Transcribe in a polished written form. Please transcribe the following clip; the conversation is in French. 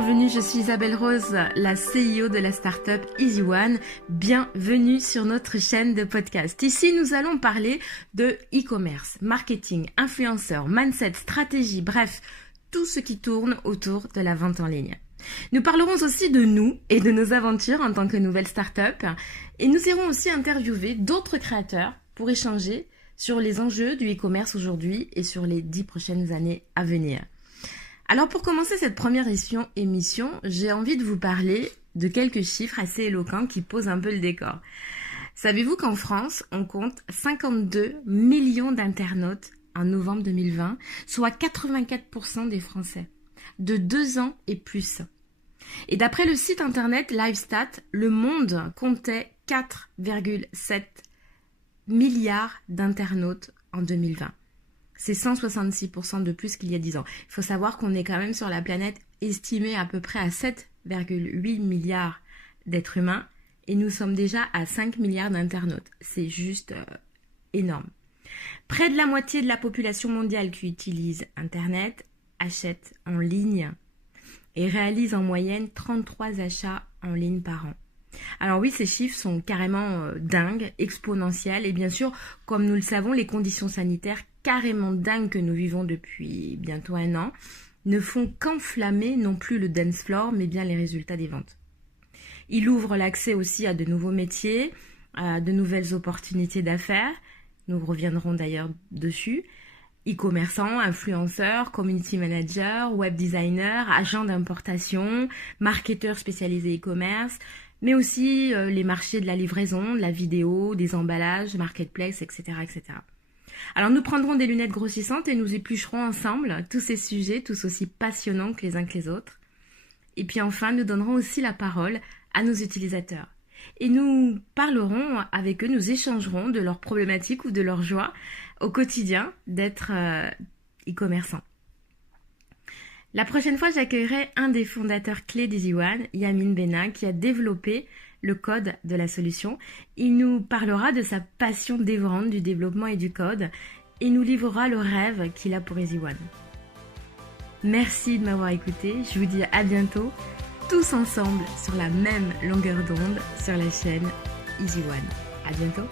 bienvenue, je suis Isabelle Rose, la CEO de la startup Easy One. Bienvenue sur notre chaîne de podcast. Ici, nous allons parler de e-commerce, marketing, influenceurs, mindset, stratégie, bref, tout ce qui tourne autour de la vente en ligne. Nous parlerons aussi de nous et de nos aventures en tant que nouvelle startup et nous irons aussi interviewer d'autres créateurs pour échanger sur les enjeux du e-commerce aujourd'hui et sur les 10 prochaines années à venir. Alors pour commencer cette première émission, j'ai envie de vous parler de quelques chiffres assez éloquents qui posent un peu le décor. Savez-vous qu'en France, on compte 52 millions d'internautes en novembre 2020, soit 84% des Français, de 2 ans et plus. Et d'après le site internet LiveStat, le monde comptait 4,7 milliards d'internautes en 2020. C'est 166% de plus qu'il y a 10 ans. Il faut savoir qu'on est quand même sur la planète estimée à peu près à 7,8 milliards d'êtres humains et nous sommes déjà à 5 milliards d'internautes. C'est juste énorme. Près de la moitié de la population mondiale qui utilise Internet achète en ligne et réalise en moyenne 33 achats en ligne par an. Alors oui, ces chiffres sont carrément dingues, exponentiels et bien sûr, comme nous le savons, les conditions sanitaires carrément dingues que nous vivons depuis bientôt 1 an ne font qu'enflammer non plus le dance floor mais bien les résultats des ventes. Il ouvre l'accès aussi à de nouveaux métiers, à de nouvelles opportunités d'affaires, nous reviendrons d'ailleurs dessus, e-commerçants, influenceurs, community managers, web designers, agents d'importation, marketeurs spécialisés e-commerce, mais aussi les marchés de la livraison, de la vidéo, des emballages, marketplace, etc., etc. Alors nous prendrons des lunettes grossissantes et nous éplucherons ensemble tous ces sujets, tous aussi passionnants que les uns que les autres. Et puis enfin, nous donnerons aussi la parole à nos utilisateurs. Et nous parlerons avec eux, nous échangerons de leurs problématiques ou de leurs joies au quotidien d'être e-commerçant. La prochaine fois, j'accueillerai un des fondateurs clés d'Easy One, Yamin Bena, qui a développé le code de la solution. Il nous parlera de sa passion dévorante du développement et du code et nous livrera le rêve qu'il a pour Easy One. Merci de m'avoir écouté. Je vous dis à bientôt, tous ensemble sur la même longueur d'onde sur la chaîne Easy One. À bientôt.